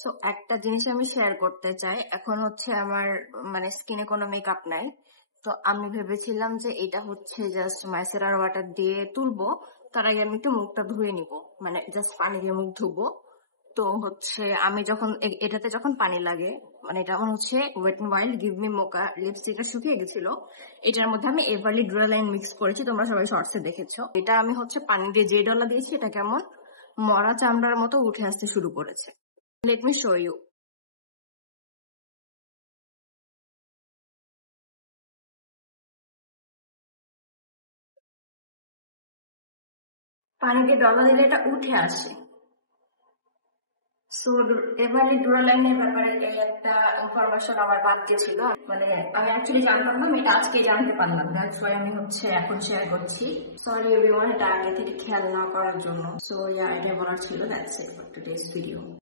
So একটা জিনিস আমি শেয়ার করতে চাই। এখন হচ্ছে আমার মানে স্কিনে কোনো মেকআপ নাই। তো আমি ভেবেছিলাম যে এটা হচ্ছে জাস্ট মাইসেরার ওয়াটার দিয়ে তুলবো, তার আগে আমি একটু মুখটা ধুয়ে নিব, মানে জাস্ট পানি দিয়ে মুখ ধুবো। তো হচ্ছে আমি যখন এটাতে যখন পানি লাগে, মানে এটা আমার হচ্ছে wet and wild give me mocha লিপস্টিকটা শুকিয়ে গেছিল। এটার মধ্যে আমি এভারলি ডুরালাইন মিক্স করেছি, তোমরা সবাই শর্টসে দেখেছো। এটা আমি হচ্ছে পানি দিয়ে যে ডলা দিয়েছি, এটা কেমন মরা চামড়ার মতো উঠে আসতে শুরু করেছে। Let me show you. পানিতে ডলা দিলে এটা উঠে আসে। সো এবারে ডুরালাইনের ব্যাপারে এই একটা ইনফরমেশন আমার বাদ গেছিল, মানে আমি অ্যাকচুয়ালি জানতাম না, আমি এটা আজকে জানতে পারলাম। দ্যাটস ওয়াই আমি হচ্ছে এখন শেয়ার করছি। সরি এভরিওয়ান, এটা আগে থেকে খেয়াল না করার জন্য। সো ইয়া, এটা বলার ছিল। That's it for today's video.